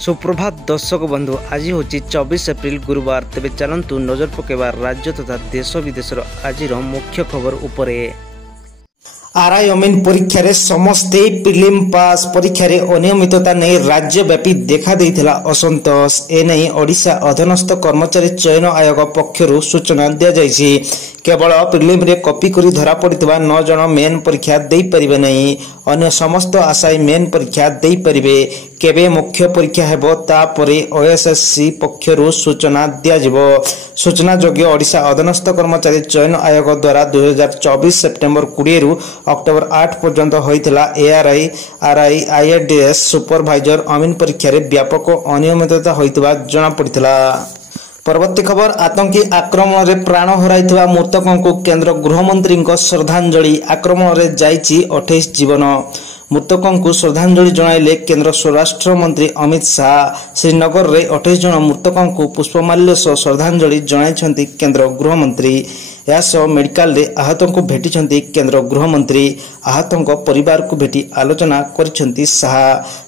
सुप्रभात दर्शक बंधु आज हूँ 24 एप्रिल गुरुवार तेज चलतु नजर पकेबा राज्य तथा देश विदेशर आज मुख्य खबर उपरे। आरआई अमीन परीक्षा रे समस्ते प्रिलिम पास परीक्षा रे अनियमितता नहीं राज्यव्यापी देखा देइथिला असंतोष एने ओडिशा अधीनस्थ कर्मचारी चयन आयोग पक्षरु सूचना दिया जायछि। केवल प्रिलिम रे कॉपी करी धरा पड़ितबा 9 जन मेन परीक्षा देई परिबे नहीं, अन्य समस्त आशायी मेन परीक्षा देई परिबे। केबे मुख्य परीक्षा हेबो ता परे ओएसएससी पक्षरु सूचना दिया जिवो। सूचना योग्य ओडिशा अधीनस्थ कर्मचारी चयन आयोग द्वारा 2024 सेप्टेम्बर 20 रु अक्टोबर 8 पर्यंत होइथिला एआरआई आरआई आईएडीएस सुपरवाइजर अमीन परीक्षा रे व्यापक अनियमितता होइतबा जणा पड़िथिला। परवर्ती खबर, आतंकी आक्रमण रे प्राण हराइथिबा मृतकों को केंद्र गृहमंत्री श्रद्धांजलि। आक्रमण रे जाइछि 28 जीवन। मृतकों को श्रद्धांजलि जणाइले केंद्र स्वराष्ट्र मंत्री अमित शाह। श्रीनगर रे 28 जन मृतकों को पुष्पमाल्य सह श्रद्धांजलि जणाइछन्ति केंद्र गृहमंत्री। यासह मेडिकल रे आहतों को भेटिछन्ति केंद्र गृहमंत्री। आहतों को परिवार को भेटी आलोचना करिछन्ति शाह।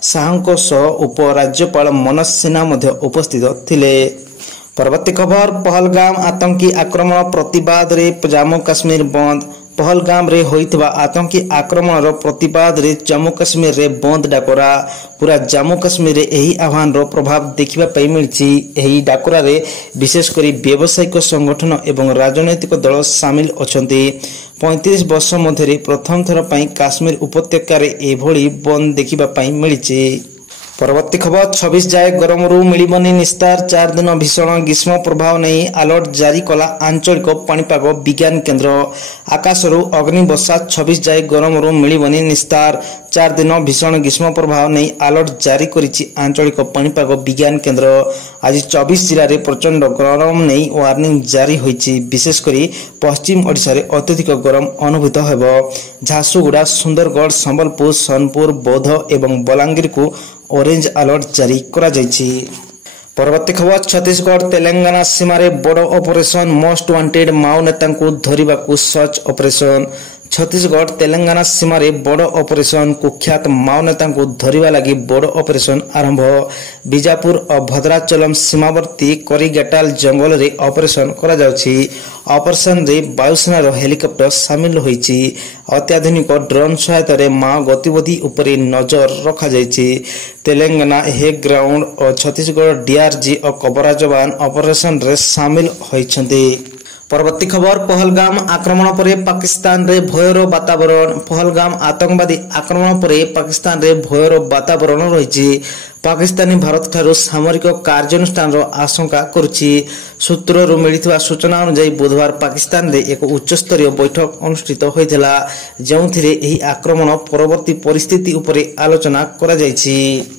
शाहଙ୍କ सह उपराज्यपाल मनोज सिन्हा मध्य उपस्थित थिले। परवर्ती खबर, पहलगाम आतंकी आक्रमण प्रतिवाद रे जम्मू काश्मीर बंद। पहलगाम रे होइतबा आतंकी आक्रमण रो प्रतिवाद रे जम्मू काश्मीर रे बंद डाकरा। पूरा जम्मू काश्मीर रे एही आह्वान रो प्रभाव देखिबा पई मिलछि। एही डाकरा रे विशेष करी व्यावसायिक संगठन एवं राजनैतिक दल शामिल अछन्ति। 35 वर्ष मध्यरे प्रथम थर पई काश्मीर उपत्यका रे एभली बंद देखिबा पई मिलछि। परवर्ती खबर, 26 जाए गरम रू मिलबनी निस्तार। 4 दिन भीषण ग्रीष्म प्रभाव नहीं अलर्ट जारी कला आंचलिक पाणीपाग विज्ञान केन्द्र। आकाशरू अग्निवर्षा 26 जाए गरम रू मिलबनी निस्तार। 4 दिन भीषण ग्रीष्म प्रभाव नहीं अलर्ट जारी करिछि आंचलिक पाणीपाग विज्ञान केन्द्र। आज 24 जिले में प्रचंड गरम नहीं वार्निंग जारी होइछि। विशेषकर पश्चिम ओडिशा रे अत्यधिक गरम अनुभूत हेबो। झारसुगुड़ा, सुंदरगढ़, संबलपुर, सोनपुर, बौद्ध एवं बलांगीर को ऑरेंज अलर्ट जारी करा जायछि। परवर्ती खबर, छत्तीसगढ़ तेलंगाना सीमा रे बड़ ऑपरेशन। मोस्ट वांटेड माओ नेता को धरिबा को सर्च ऑपरेशन। छत्तीसगढ़ तेलंगाना सीमा रे बड़ ऑपरेशन। कुख्यात माओ नेता को धरिबा लागि बड़ ऑपरेशन आरंभ। बीजापुर और भद्राचलम सीमावर्ती करीगेटाल जंगल रे ऑपरेशन करा जाउछि। ऑपरेशन रे वायुसेना रो हेलिकॉप्टर शामिल होइछि। अत्याधुनिक ड्रोन सहायता रे माओ गतिविधि उपरे नजर रखा जाइछि। तेलंगाना हे ग्राउंड और छत्तीसगढ़ डीआरजी और कबरा जवान ऑपरेशन रे शामिल होइछन्ति। परवर्ती खबर, पहलगाम आक्रमण पर पाकिस्तान रे भयर वातावरण। पहलगाम आतंकवादी आक्रमण पर पाकिस्तान रे भयर वातावरण रही। पाकिस्तानी भारत ठारू सामरिक कार्यानुष्ठान आशंका करुछि। सूत्रରୁ मिलिथिबा सूचना अनुसार बुधवार पाकिस्तान रे एक उच्चस्तरीय बैठक अनुष्ठित होइथिला, जेउथिरे एही आक्रमण परवर्ती परिस्थिति उपरे आलोचना करा जायछि।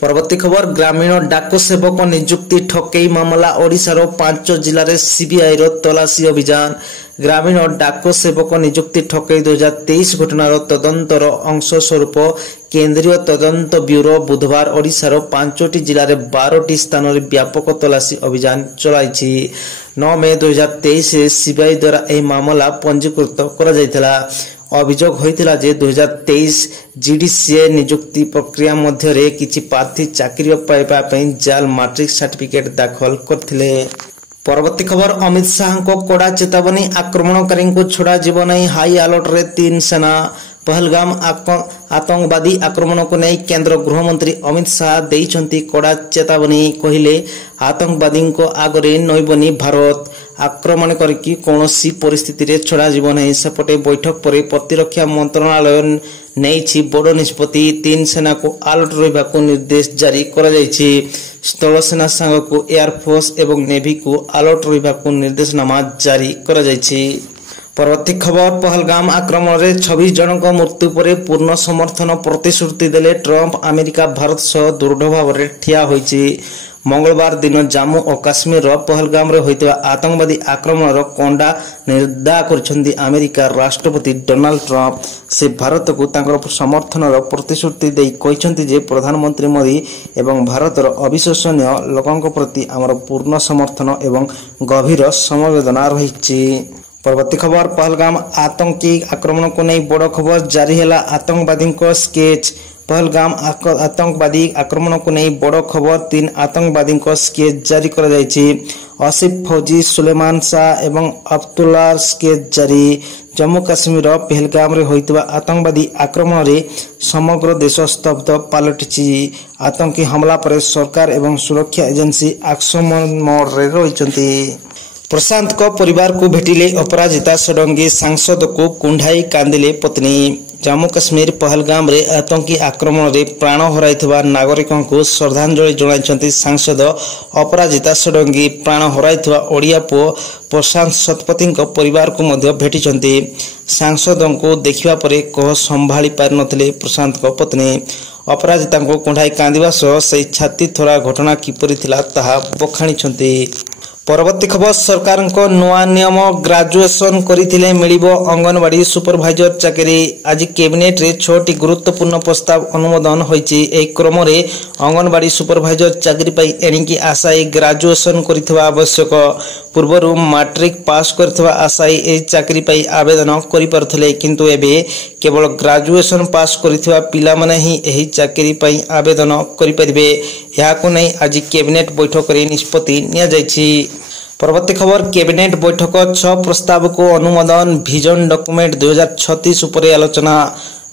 परवर्ती खबर, ग्रामीण डाक सेवक नियुक्ति ठकेई मामला। ओडिशार 5 जिले में सीबीआई रो तलाशी अभियान। ग्रामीण डाक सेवक नियुक्ति ठकेई 2023 घटनार तदंतर अंश स्वरूप केंद्रीय तदंत ब्यूरो बुधवार ओडिशार 5टी जिले में 12टी स्थान में व्यापक तलाशी अभियान चलाइछि। 9 मई 2023 सीबीआई द्वारा यह मामला पंजीकृत करा जायतिला। अभियोग होइतिला जे 2023 जीडीसीए नियुक्ति प्रक्रिया मध्यरे किछि प्रार्थी चाकरी पाइबा पई जाल मैट्रिक सर्टिफिकेट दाखल करथिले। परवर्ती खबर, अमित शाह को कड़ा चेतावनी। आक्रमणकारी को छोड़ा जीव नहीं, हाई अलर्ट रे 3 सेना। पहलगाम आतंकवादी आक्रमण को नहीं केंद्र गृहमंत्री अमित शाह देइछन्ति कड़ा चेतावनी। कहिले आतंकवादी को आगरे नइबनी भारत। आक्रमण करके कौनसी परिस्थिति रे छड़ा जीव नहीं। सेपटे बैठक पर प्रतिरक्षा मंत्रणालय नहीं बड़ निष्पत्ति। 3 सेना को अलर्ट रहिबा को निर्देश जारी करा जायछि। स्थल सेना संघ को एयरफोर्स एवं नेवी को अलर्ट रहिबा को निर्देशनामा जारी करा जायछि। परवर्ती खबर, पहलगाम आक्रमण रे 26 जन को मृत्यु पर पूर्ण समर्थन प्रतिश्रुति देले ट्रंप। अमेरिका भारत सह दृढ़ भाव रे ठिया होइछि। मंगलवार दिन जम्मू और काश्मीर पहलगाम रे होइतबा आतंकवादी आक्रमण कंडा निंदा करछन्ति अमेरिका राष्ट्रपति डोनाल्ड ट्रंप। से भारत को तांकर समर्थन प्रतिश्रुति देई कहिसन्ति जे प्रधानमंत्री मोदी एवं भारतर अविश्वसनीय लोकंक प्रति आमर पूर्ण समर्थन एवं गभीर समवेदना रहिछि। परवर्ती खबर, पहलगाम आतंकी आक्रमण को नहीं बड़ खबर जारी है। आतंकवादी स्केच। पहलगाम आतंकवादी आक्रमण को नहीं बड़ खबर 3 आतंकवादी स्केच जारी कर आसिफ फौजी सुलेमान शाह एवं अब्दुल्ला स्केच जारी जम्मू काश्मीर पहलगाम रे होइतबा आतंकवादी आक्रमण रे समग्र देश स्तब्ध पलटिछि। आतंकी हमला पर सरकार एवं सुरक्षा एजेंसी एक्शन मोड रे रहिचंती। प्रशांत को परिवार को भेटिले अपराजिता षडंगी सांसद को कुंडाई कांदिले पत्नी। जम्मू काश्मीर पहलगाम रे आतंकी आक्रमण रे प्राण हराइथिबा नागरिकों को श्रद्धांजलि जणाइछंती सांसद अपराजिता षडंगी। प्राण हराइथिबा ओडिया पुओ प्रशांत शतपथी परिवार को मध्य भेटिछंती। सांसद को देखिबा परे कह संभाली पारि नथिले प्रशांत को पत्नी। अपराजिता को कुंडाई कांदिबा सह से छाती थोड़ा घटना किपरि थिला ताहा बखाणिछंती। परवर्ती खबर सरकार को नुआ नियम ग्रेजुएशन करिथिले मिलिबो अंगनवाड़ी सुपरवाइजर चाकरी। आज कैबिनेट रे 6टी गुरुत्वपूर्ण प्रस्ताव अनुमोदन होईची। एई क्रम रे अंगनवाड़ी सुपरवाइजर चाकरी पई एणिकी आशायी ग्रेजुएशन करिथबा आवश्यक। पूर्वरु मैट्रिक पास करथबा आशायी एई चाकरी पई आवेदन करि परथले, किंतु एबे केवल ग्रेजुएशन पास करिथबा पिला माने ही एही चाकरी पई आवेदन करि परिबे। याको नै आज कैबिनेट बैठक रे निष्पत्ति निया जायछि। परवर्ती खबर कैबिनेट बैठक 6 प्रस्ताव को अनुमोदन। विजन डॉक्यूमेंट 2036 उपरे आलोचना।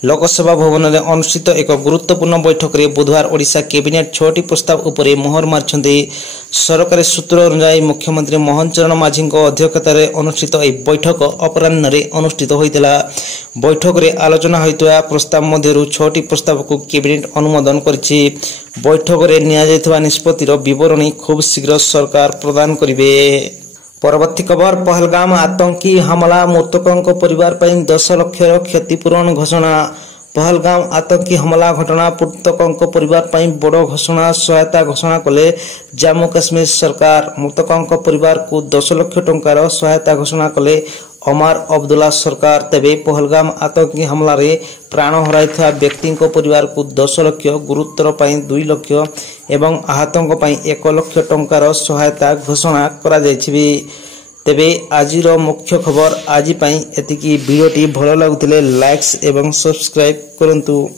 लोकसभा भवन में अनुष्ठित एक गुरुत्वपूर्ण बैठक रे बुधवार ओडिशा कैबिनेट 6टी प्रस्ताव उपरे मोहर मारछंती। सरकारी सूत्र अनुसार मुख्यमंत्री मोहन चरण माझी अध्यक्षतार अनुष्ठित एक बैठक अपराह्न रे अनुष्ठित होइतिला। बैठक रे आलोचना होइतबा प्रस्ताव मध्यरु 6टी प्रस्ताव को कैबिनेट अनुमोदन करछि। बैठक रे निया जायतबा निष्पत्तिर विवरणी खूब शीघ्र सरकार प्रदान करिवे। परवर्ती खबर पहलगाम आतंकी हमला मृतकों परिवार पर 10 लाख क्षतिपूरण घोषणा। पहलगाम आतंकी हमला घटना मृतकों परिवार पर बड़ घोषणा सहायता घोषणा कले जम्मू काश्मीर सरकार। मृतकों परिवार को 10 लाख टंकार सहायता घोषणा कले अमर अब्दुल्ला सरकार। तेबे पहलगाम आतंकी हमला रे प्राण हराइथा व्यक्ति परिवार को 10 लाख, गुरुतर पाई 2 लाख एवं आहतों पाई 1 लाख टंकार सहायता घोषणा करा जायछि। तेबे आजिर मुख्य खबर आज पाई एतिकी। वीडियोटी भल लागुतिले लाइक्स एवं सब्सक्राइब करंतु।